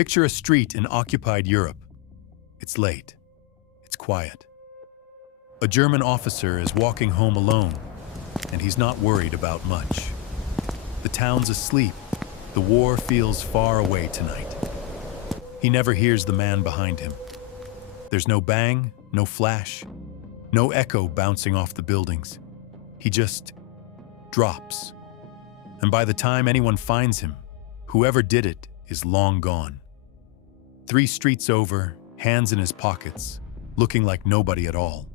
Picture a street in occupied Europe. It's late. It's quiet. A German officer is walking home alone, and he's not worried about much. The town's asleep. The war feels far away tonight. He never hears the man behind him. There's no bang, no flash, no echo bouncing off the buildings. He just drops. And by the time anyone finds him, whoever did it is long gone. 3 streets over, hands in his pockets, looking like nobody at all.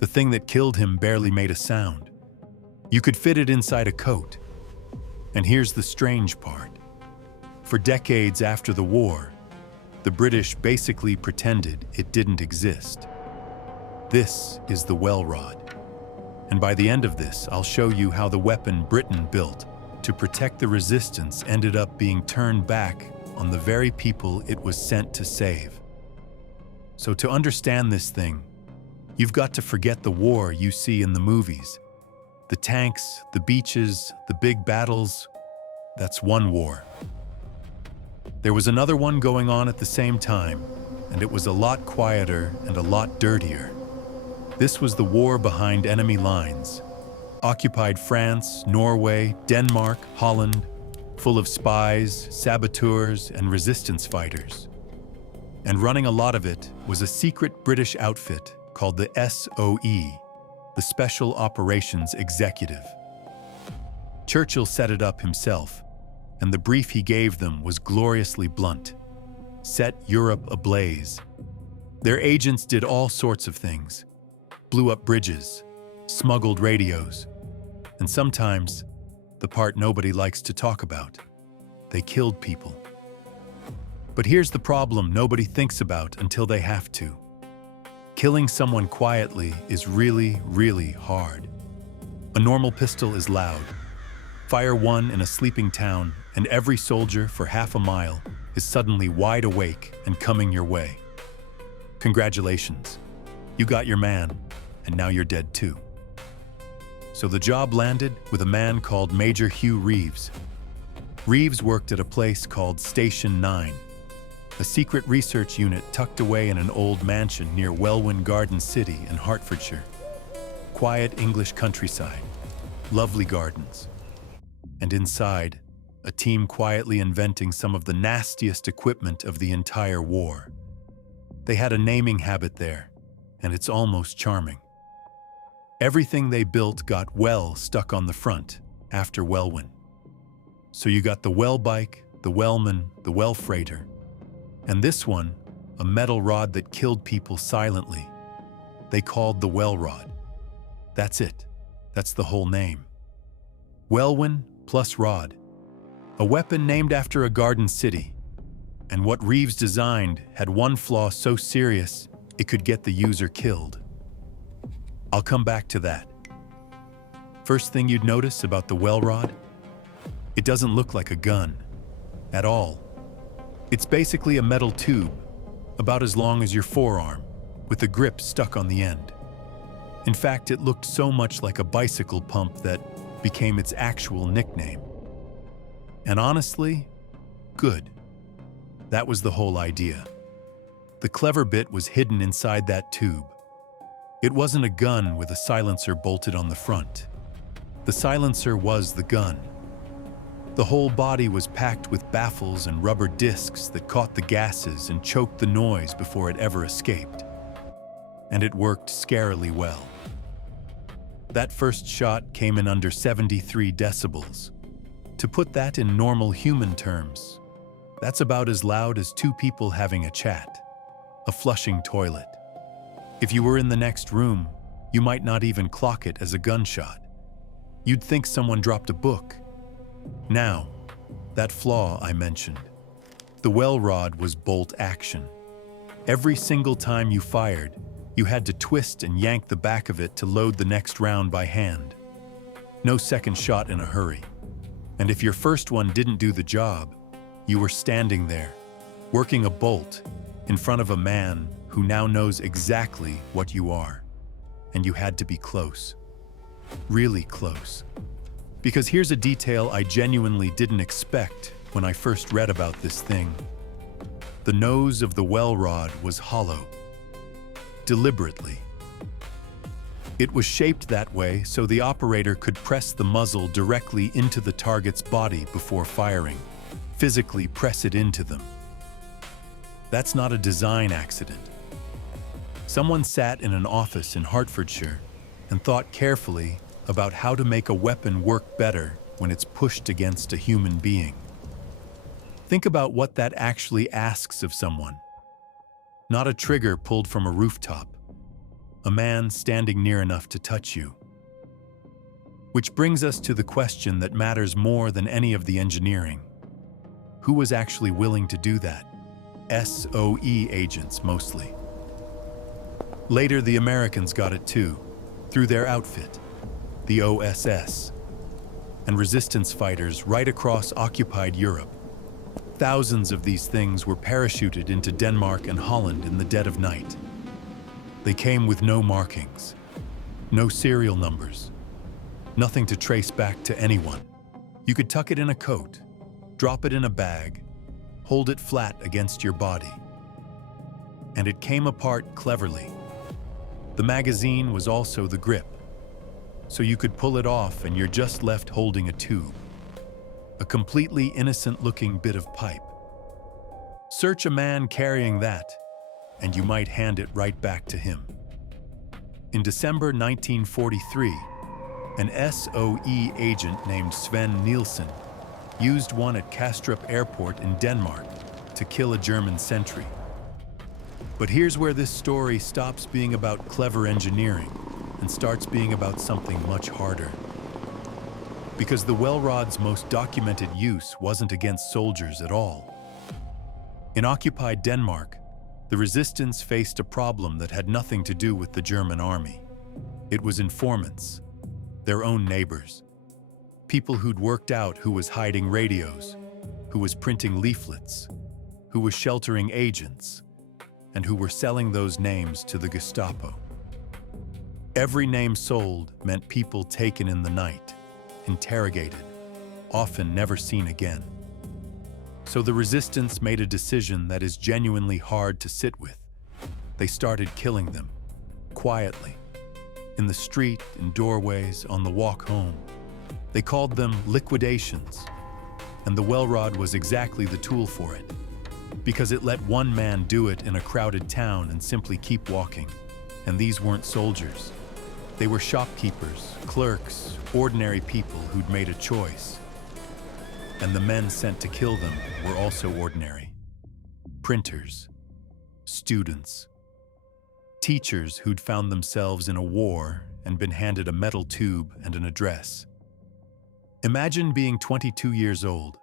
The thing that killed him barely made a sound. You could fit it inside a coat. And here's the strange part. For decades after the war, the British basically pretended it didn't exist. This is the Welrod. And by the end of this, I'll show you how the weapon Britain built to protect the resistance ended up being turned back on the very people it was sent to save. So to understand this thing, you've got to forget the war you see in the movies. The tanks, the beaches, the big battles, that's one war. There was another one going on at the same time, and it was a lot quieter and a lot dirtier. This was the war behind enemy lines. Occupied France, Norway, Denmark, Holland, full of spies, saboteurs, and resistance fighters. And running a lot of it was a secret British outfit called the SOE, the Special Operations Executive. Churchill set it up himself, and the brief he gave them was gloriously blunt. Set Europe ablaze. Their agents did all sorts of things. Blew up bridges, smuggled radios, and sometimes, the part nobody likes to talk about, they killed people. But here's the problem nobody thinks about until they have to. Killing someone quietly is really, really hard. A normal pistol is loud. Fire one in a sleeping town, and every soldier for half a mile is suddenly wide awake and coming your way. Congratulations. You got your man, and now you're dead too. So the job landed with a man called Major Hugh Reeves. Reeves worked at a place called Station 9, a secret research unit tucked away in an old mansion near Welwyn Garden City in Hertfordshire. Quiet English countryside, lovely gardens. And inside, a team quietly inventing some of the nastiest equipment of the entire war. They had a naming habit there, and it's almost charming. Everything they built got well stuck on the front after Welwyn. So you got the Well bike, the Wellman, the Well freighter, and this one, a metal rod that killed people silently. They called the Welrod. That's it. That's the whole name. Welwyn plus rod. A weapon named after a garden city. And what Reeves designed had one flaw so serious it could get the user killed. I'll come back to that. First thing you'd notice about the Welrod? It doesn't look like a gun. At all. It's basically a metal tube, about as long as your forearm, with a grip stuck on the end. In fact, it looked so much like a bicycle pump that became its actual nickname. And honestly, good. That was the whole idea. The clever bit was hidden inside that tube. It wasn't a gun with a silencer bolted on the front. The silencer was the gun. The whole body was packed with baffles and rubber discs that caught the gases and choked the noise before it ever escaped. And it worked scarily well. That first shot came in under 73 decibels. To put that in normal human terms, that's about as loud as 2 people having a chat, a flushing toilet. If you were in the next room, you might not even clock it as a gunshot. You'd think someone dropped a book. Now, that flaw I mentioned, the Welrod was bolt action. Every single time you fired, you had to twist and yank the back of it to load the next round by hand. No second shot in a hurry. And if your first one didn't do the job, you were standing there, working a bolt in front of a man who now knows exactly what you are. And you had to be close. Really close. Because here's a detail I genuinely didn't expect when I first read about this thing. The nose of the Welrod was hollow, deliberately. It was shaped that way so the operator could press the muzzle directly into the target's body before firing, physically press it into them. That's not a design accident. Someone sat in an office in Hertfordshire and thought carefully about how to make a weapon work better when it's pushed against a human being. Think about what that actually asks of someone. Not a trigger pulled from a rooftop, a man standing near enough to touch you. Which brings us to the question that matters more than any of the engineering. Who was actually willing to do that? SOE agents mostly. Later, the Americans got it too, through their outfit, the OSS, and resistance fighters right across occupied Europe. Thousands of these things were parachuted into Denmark and Holland in the dead of night. They came with no markings, no serial numbers, nothing to trace back to anyone. You could tuck it in a coat, drop it in a bag, hold it flat against your body. And it came apart cleverly. The magazine was also the grip, so you could pull it off and you're just left holding a tube, a completely innocent-looking bit of pipe. Search a man carrying that, and you might hand it right back to him. In December 1943, an SOE agent named Sven Nielsen used one at Kastrup Airport in Denmark to kill a German sentry. But here's where this story stops being about clever engineering and starts being about something much harder. Because the Welrod's most documented use wasn't against soldiers at all. In occupied Denmark, the resistance faced a problem that had nothing to do with the German army. It was informants, their own neighbors. People who'd worked out who was hiding radios, who was printing leaflets, who was sheltering agents, and who were selling those names to the Gestapo. Every name sold meant people taken in the night, interrogated, often never seen again. So the resistance made a decision that is genuinely hard to sit with. They started killing them, quietly, in the street, in doorways, on the walk home. They called them liquidations, and the Welrod was exactly the tool for it, because it let one man do it in a crowded town and simply keep walking. And these weren't soldiers. They were shopkeepers, clerks, ordinary people who'd made a choice. And the men sent to kill them were also ordinary. Printers, students, teachers who'd found themselves in a war and been handed a metal tube and an address. Imagine being 22 years old,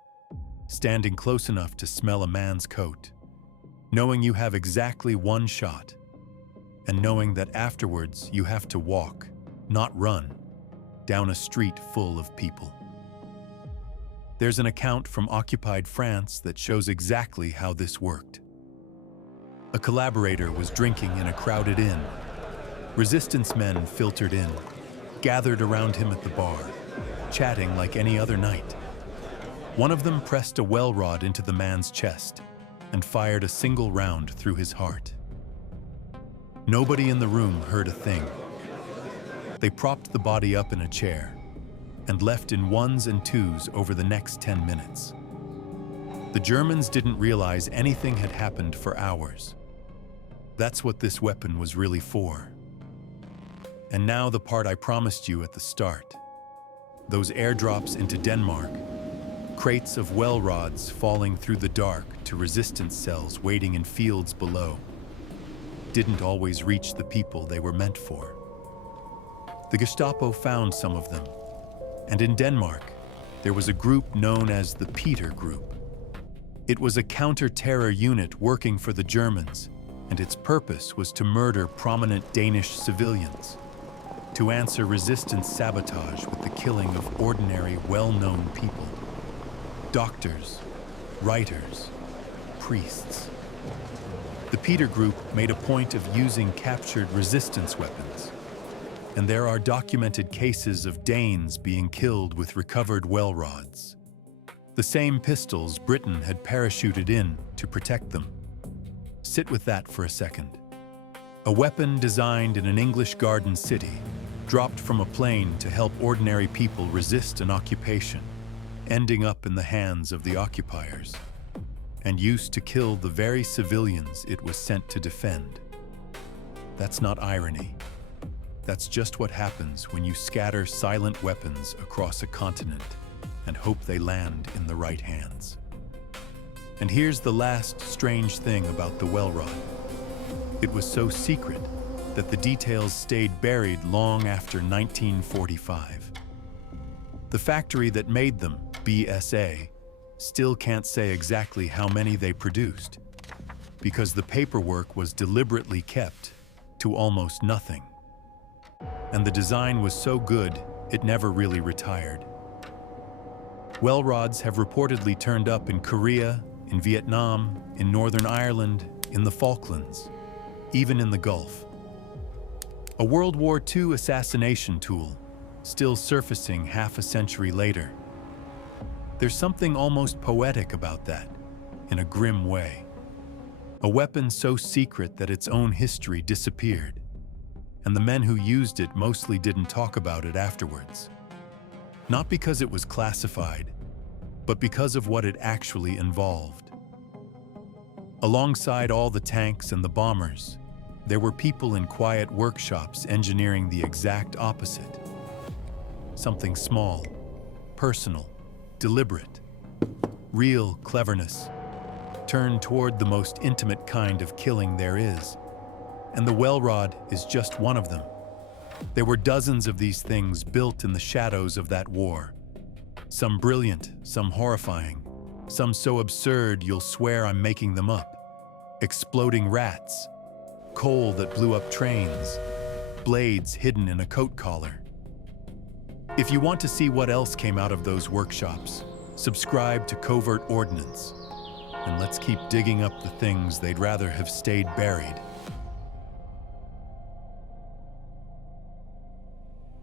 standing close enough to smell a man's coat, knowing you have exactly one shot, and knowing that afterwards you have to walk, not run, down a street full of people. There's an account from occupied France that shows exactly how this worked. A collaborator was drinking in a crowded inn. Resistance men filtered in, gathered around him at the bar, chatting like any other night. One of them pressed a Welrod into the man's chest and fired a single round through his heart. Nobody in the room heard a thing. They propped the body up in a chair and left in ones and twos over the next 10 minutes. The Germans didn't realize anything had happened for hours. That's what this weapon was really for. And now the part I promised you at the start. Those airdrops into Denmark, crates of Welrods falling through the dark to resistance cells waiting in fields below, didn't always reach the people they were meant for. The Gestapo found some of them, and in Denmark, there was a group known as the Peter Group. It was a counter-terror unit working for the Germans, and its purpose was to murder prominent Danish civilians, to answer resistance sabotage with the killing of ordinary, well-known people. Doctors, writers, priests. The Peter Group made a point of using captured resistance weapons, and there are documented cases of Danes being killed with recovered Welrods. The same pistols Britain had parachuted in to protect them, Sit with that for a second. A weapon designed in an English garden city, dropped from a plane to help ordinary people resist an occupation, ending up in the hands of the occupiers, and used to kill the very civilians it was sent to defend. That's not irony. That's just what happens when you scatter silent weapons across a continent and hope they land in the right hands. And here's the last strange thing about the Welrod. It was so secret that the details stayed buried long after 1945. The factory that made them, BSA, still can't say exactly how many they produced, because the paperwork was deliberately kept to almost nothing. And the design was so good, it never really retired. Welrods have reportedly turned up in Korea, in Vietnam, in Northern Ireland, in the Falklands, even in the Gulf. A World War II assassination tool, still surfacing half a century later. There's something almost poetic about that, in a grim way. A weapon so secret that its own history disappeared, and the men who used it mostly didn't talk about it afterwards. Not because it was classified, but because of what it actually involved. Alongside all the tanks and the bombers, there were people in quiet workshops engineering the exact opposite. Something small, personal, deliberate, real cleverness, turned toward the most intimate kind of killing there is. And the Welrod is just one of them. There were dozens of these things built in the shadows of that war. Some brilliant, some horrifying, some so absurd you'll swear I'm making them up. Exploding rats, coal that blew up trains, blades hidden in a coat collar. If you want to see what else came out of those workshops, subscribe to Covert Ordnance, and let's keep digging up the things they'd rather have stayed buried.